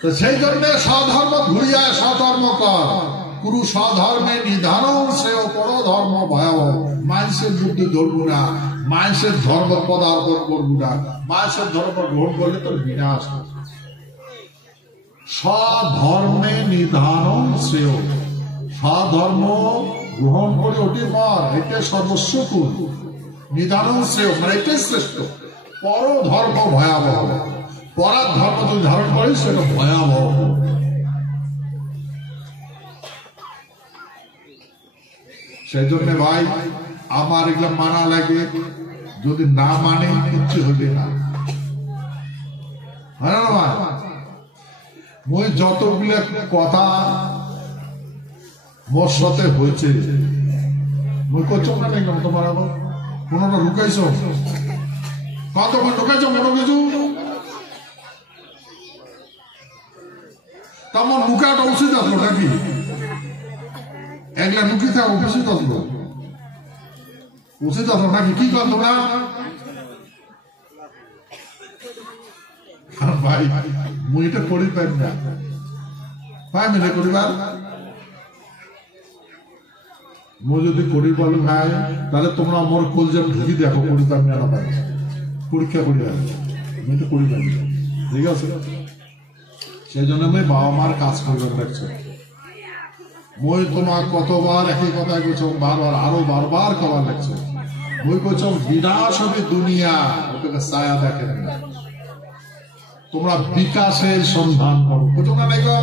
তো সেই জন্য স্বধর্ম ঘুরিয়া স্বধর্ম কর, গুরু স্বধর্মে নিধান শ্রেয় পর ধর্ম ভয়াবহ। মানুষের বুদ্ধি ধরবো না, মানুষের ধর্ম পদার্পণ করবো না, মানুষের ধর্ম গ্রহণ করলে তোর বিনাশ। স্বধর্মে নিধান শ্রেয়, স্বধর্ম গ্রহণ করে ওটি পর, এটা সর্বস্ব কুল। নিধান শ্রেয় মানে এটাই শ্রেষ্ঠ। পর ধর্ম ভয়াবহ, পরার ধর্ম যদি ধারণ করিস সেটা ভয়াবহ। সেই জন্য ভাই আমার এগুলো মানা লাগে, যদি না মানে কিচ্ছু হইবে না। মই যতগুলো কথা মোর সাথে হয়েছে, মই করছো না দেখলাম তোমার আবার কোনটা ঢুকাইছ, কতক্ষণ ঢুকাইছ মনে কিছু তেমন ঢুকাটা উচিত আসলো নাকি? এগুলা ঢুকি থাকা উচিত আসলো, উচিত আসলো নাকি? কি কর তোমরা ভাই? মুই এটা করি পাই না ভাই, মিলে করিবার মুই যদি করি বল ভাই, তাহলে তোমরা আমার কলজেম ঢুকি দেখো করি পাই না পাই, পরীক্ষা করি আমি তো করি পাই। ঠিক আছে, সেই জন্য আমি বাবা মার কাজ করবেন দেখছো। মই তোমার কতবার একই কথা কইছো, বারবার আরো বারবার কবার লাগছে। মই কইছো বিনাশ হবে দুনিয়া, ওকে ছায়া দেখেন না, তোমরা বিকাশের সন্ধান করো। বুঝো না নাই গো?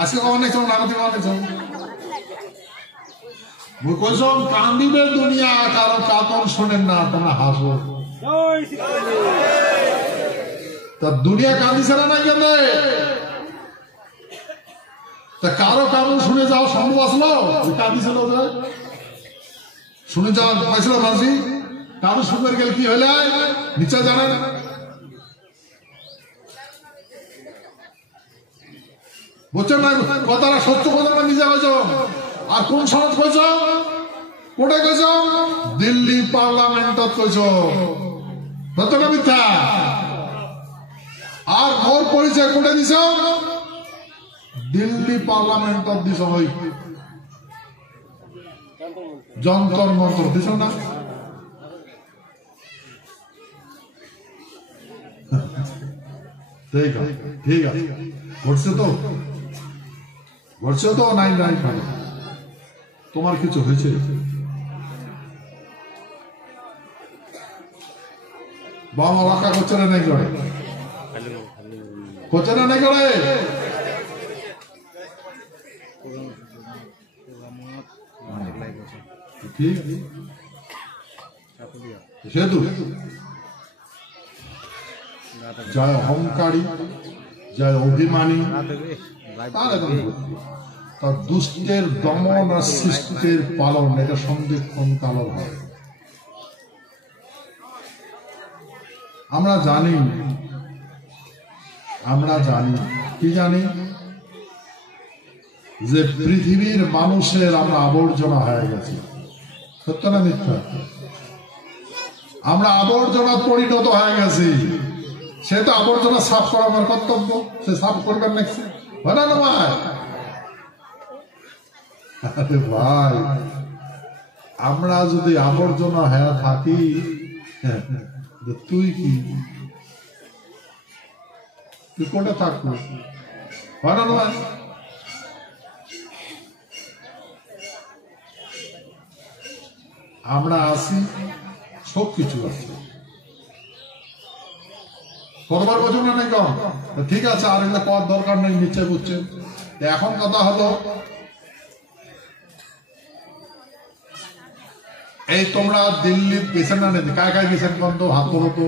আজকে কখন দেখছো নাগতি কখন দেখছো? মই কইছো কান্দিবে দুনিয়া, কারণ কাতন শোনেন না, তোমরা হাসো। তা দুনিয়া কান্দিছে না কেন? তা কারো কারণ শুনে যাওয়া সম্ভব আসলো? কাঁদিছিল শুনে যাওয়া পাইছিল মানসি? কারো শুনে গেলে কি হইলে নিশ্চয় জানেন। বুঝছেন না কথাটা? সত্য কথা নিজে কইছ। আর কোন সমাজ কইছ? কোটে কইছ? দিল্লি পার্লামেন্টত কইছ। সত্য না মিথ্যা? আর মোর পরিচয় কোটে দিছ? দিল্লি পার্লামেন্টত দিছ। হই যন্তর মন্তর দিছ না? ঠিক আছে, ঘটছে তো, ঘটছে তো। নাই নাই ভাই, তোমার কিছু হয়েছে? বাবা রাখা করছে না নাই করে? করছে না নাই করে? সেতু জয় অহংকারী, জয় অভিমানী, তার দুষ্টের দমন আর সৃষ্টির পালন, এটা সন্দেক্ষণ কালর হয়। আমরা জানি কি জানি? যে পৃথিবীর মানুষের আমরা আবর্জনা হয়ে গেছি। সত্য না মিথ্যা? আমরা আবর্জনা পরিণত হয়ে গেছি। সে তো আবর্জনা সাফ করা আমার কর্তব্য, সে সাফ করবেন নাকি? না ভাই, আরে ভাই, আমরা যদি আবর্জনা হয়ে থাকি, তুই কি তুই কোনটা থাকবো? না ভাই, আমরা আছি, সব কিছু আছে। কতবার বোঝো না নাই কম? ঠিক আছে, আর এগুলো করার দরকার নেই, নিশ্চয় বুঝছেন। এখন কথা হলো, এই তোমরা দিল্লি গেছেন না? কায় কায় গেছেন বন্ধ? হাত তোলো তো।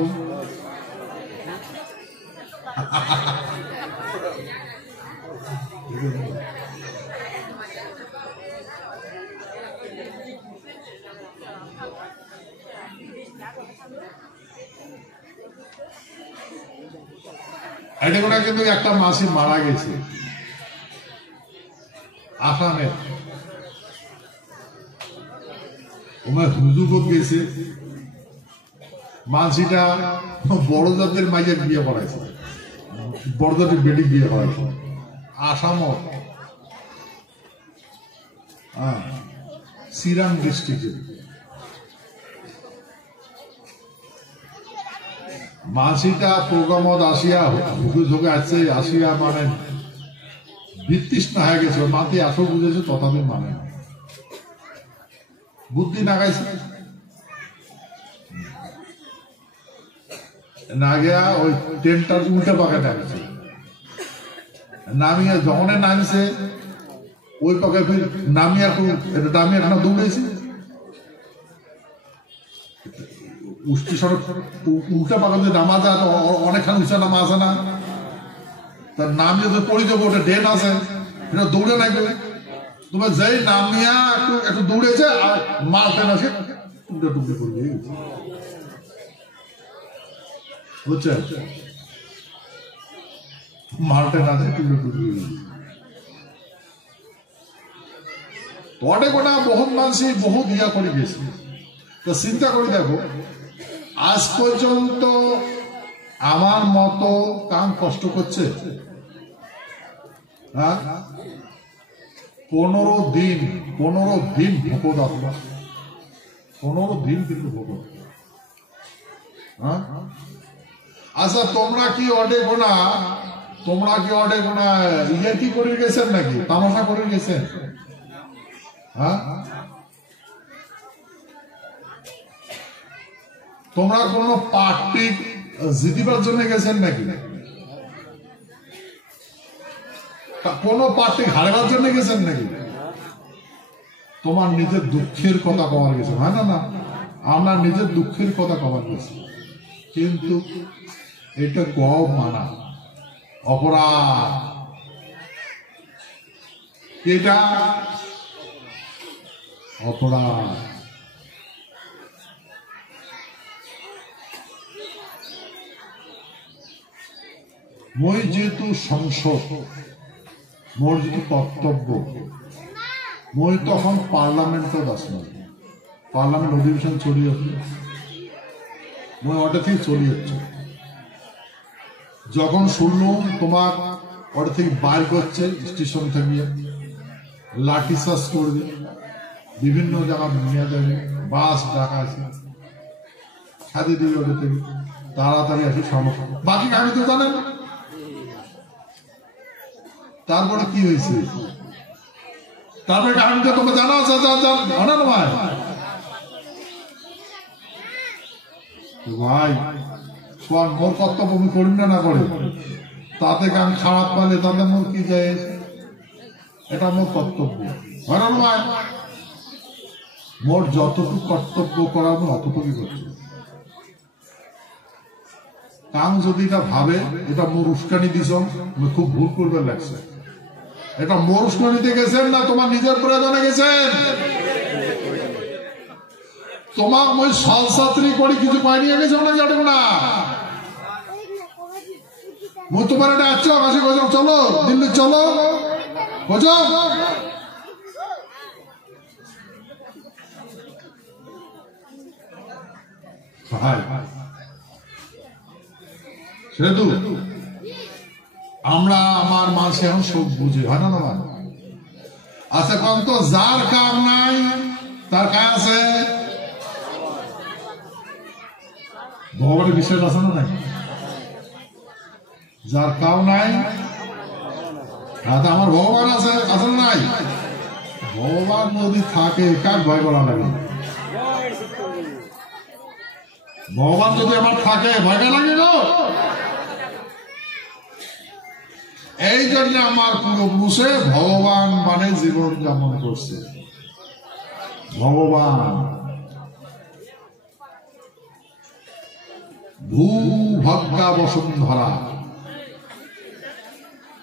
এটা করে কিন্তু একটা মাসি মারা গেছে আসামে, হুজুগত গেছে, মানসিটা বড় জাতের মাইয়ের বিয়ে করাইছে, বড় জাতের বেটি বিয়ে করাইছে আসামত, চিরাং ডিস্ট্রিক্টে। মানসিটা প্রোগ্রামত আসিয়া হুকে ঝুঁকে আসছে, আসিয়া মানে বিতৃষ্ণ হয়ে গেছে, মাতি আসো বুঝেছে তথাপি মানে বুদ্ধি নাগাইছে না গিয়া ওই ট্রেনটার উল্টা পাকে নামছে, নামিয়ে যখন নামছে ওই পাকে নামিয়ে এখানে দৌড়েছে উষ্টি সড়ক উল্টা পাকা যদি নামা যায় অনেকখানি উঁচা নামা আছে না, তার নামিয়ে যদি পড়ে যাবো ওটা ড্রেন আছে, এটা দৌড়ে লাগবে, তোমার যেই নামিয়া একটু দৌড়েছে আর মাল ট্রেন আছে টুকরে টুকরে করবে, বুঝছেন? মাল ট্রেন আছে টুকরে টুকরে তটে গোটা বহুত মানুষ বহুত ইয়া করে গেছে। তো চিন্তা করে দেখো, আজ পর্যন্ত আমার মতো কাম কষ্ট করছে? হ্যাঁ, 15 দিন ভোকত আসলো, 15 দিন কিন্তু ভোকত। হ্যাঁ, আচ্ছা তোমরা কি অডে গোনা ইয়ে কি করে গেছেন নাকি, তামাশা করে গেছেন? হ্যাঁ, তোমরা কোন পার্টি জিতিবার জন্য গেছেন নাকি? কোন পার্টি হারাবার জন্য গেছেন নাকি? তোমার নিজের দুঃখের কথা কবার গেছে? হ্যাঁ না, আমরা নিজের দুঃখের কথা কবার গেছি, কিন্তু এটা কম মানা অপরাধ, এটা অপরাধ। মই যেহেতু সংসদ, মোর যেহেতু কর্তব্য, মই তখন পার্লামেন্টত আসলাম, পার্লামেন্ট অধিবেশন চলিয়েছে, মই ওটা থেকে চলিয়েছে। যখন শুনলাম তোমার ওটা থেকে বাইর করছে স্টেশন থেকে, লাঠি চার্জ করবে, বিভিন্ন জায়গা নিয়ে যাবে, বাস ডাকা আছে, খাদি দিবে ওটা থেকে, তাড়াতাড়ি আসি সমস্যা, বাকি আমি তো জানেন। তারপরে কি হয়েছে, তারপরে কারণটা তোমরা জানা আছে, ভাই মোর কর্তব্য আমি করি না করি, তাতে গান খারাপ পালে তাতে মোর কি যায়, এটা মোর কর্তব্য, হয় না ভাই? মোর যতটুকু কর্তব্য করা আমি অতটুকুই করছি। কাম যদি এটা ভাবে এটা মোর উস্কানি দিছ, খুব ভুল করবে লাগছে। এটা মোর উস্কানিতে গেছেন না তোমার নিজের প্রয়োজনে গেছেন? তোমার ওই সলসাত্রী করে কিছু পাই নিয়ে গেছে না, জানো না? মই তোমার এটা আচ্ছা কাছে চলো দিল্লি চলো, বোঝো? সেহেতু আমরা আমার মানুষ এখন সব বুঝে, হয় না? আচ্ছা কম তো যার কাম নাই তার কাজ আছে, ভগবানের বিষয় আছে না নাই? যার কাম নাই আমার ভগবান আছে, আসলে নাই? ভগবান যদি থাকে কার ভয় করা লাগে? ভগবান যদি আমার থাকে ভয়টা লাগে না? এই জন্য আমার পূর্বপুরুষে ভগবান মানে জীবন যাপন করছে। ভগবান ভূভাগ্যা বসুন্ধরা,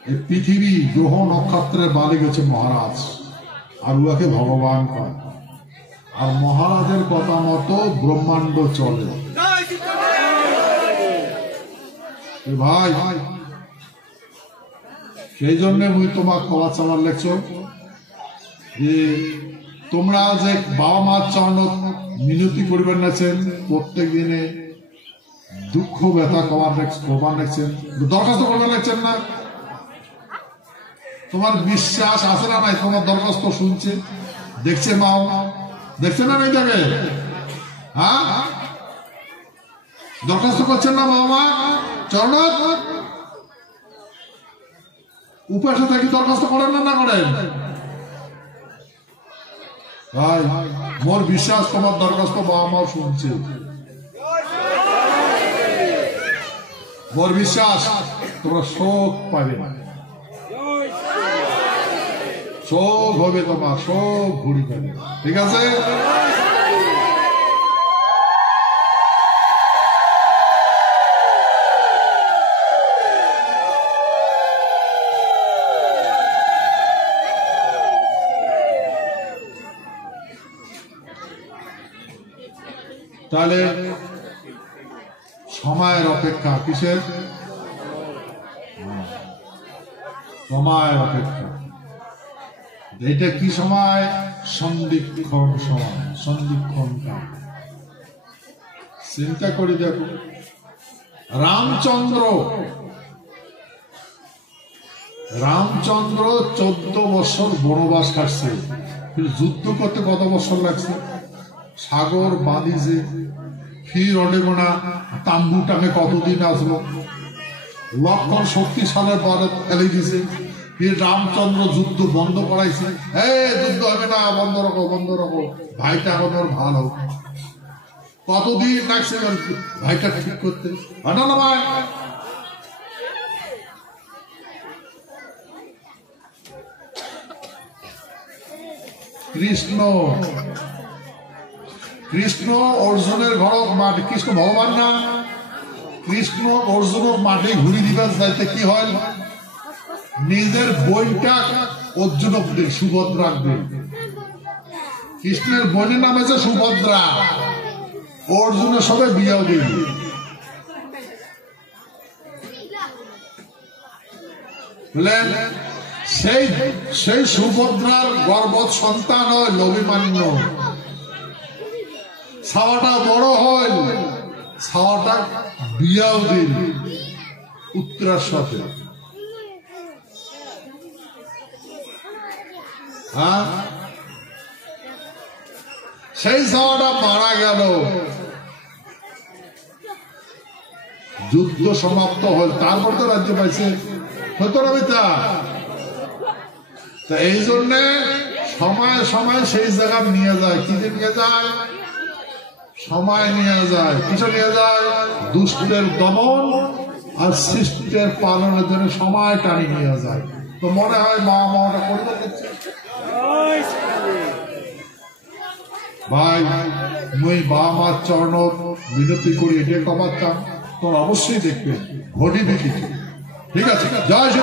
এই পৃথিবী গ্রহ নক্ষত্রের বালি গেছে মহারাজ, আর উহাকে ভগবান কয়। আর মহারাজের কথা মতো ব্রহ্মাণ্ড চলে। ভাই সেই জন্য মুই তোমার খবর চালার লেখছ যে তোমরা যে বাবা মার চরণ মিনতি করিবেন নাছেন প্রত্যেক দিনে দুঃখ ব্যথা কবার দেখছেন, দরখাস্ত করবার দেখছেন না? তোমার বিশ্বাস আছে না নাই? তোমার দরখাস্ত শুনছে, দেখছে, মাও দেখছে না নাই? যাবে হ্যাঁ, দরখাস্ত করছেন না বাবা মা চরণ উপাসে থাকি? দরখাস্ত করেন না, না করেন? ভাই মোর বিশ্বাস তোমার দরখাস্ত বাবা মাও শুনছে, মোর বিশ্বাস তোমরা শোক পাবে না, শোক হবে তোমার, শোক ঘুরি পাবে, ঠিক আছে? তাহলে সময়ের অপেক্ষা, কিসের সময়ের অপেক্ষা? এটা কি সময়? সন্ধিক্ষণ সময়, সন্ধিক্ষণ কাল। চিন্তা করে দেখো, রামচন্দ্র 14 বছর বনবাস কাটছে, যুদ্ধ করতে কত বছর লাগছে? সাগর বাঁধিছে, ফির অডেগোনা তাম্বু টাকে কতদিন আসলো, লক্ষণ শক্তিশালের পরে ফেলে দিছে, ফির রামচন্দ্র যুদ্ধ বন্ধ করাইছে, যুদ্ধ হবে না, বন্ধ রাখো, বন্ধ রাখো, ভাইটা আমাদের ভালো। কতদিন লাগছে ভাইটা ঠিক করতে? না ভাই, কৃষ্ণ অর্জুনের ঘরক মাটি, কৃষ্ণ ভগবান না, কৃষ্ণ অর্জুনের মাটি ঘুরি দিবার যাইতে কি হয়? নিজের বইটা অর্জুন সুভদ্রা দেন। কৃষ্ণের বোনের নাম আছে সুভদ্রা, অর্জুনের সবাই বিয়েও দিন। সেই সুভদ্রার গর্ভত সন্তান হয় অভিমান্য, ছাওয়াটা বড় হয়, ছাওয়াটা বিয়াও দিন উত্তরার সাথে। সেই ছাওয়াটা মারা গেল, যুদ্ধ সমাপ্ত হল, তারপর তো রাজ্য পাইছে, হতো না মিথ্যা? তা এই জন্যে সময় সময় সেই জায়গা নিয়ে যায়, কি নিয়ে যায়? সময় নিয়ে যায়, কিছু নিয়ে যায় দুষ্টের দমন আর সৃষ্টের পালনের জন্য সময় টানি নিয়ে যায়। তো মনে হয় মা মাটা করতে দিচ্ছে। ভাই মুই বাবা মার চরণ বিনতি করি, এটা কবার চান তোর অবশ্যই দেখবেন, ঘটিবে কিছু, ঠিক আছে? জয় শ্রী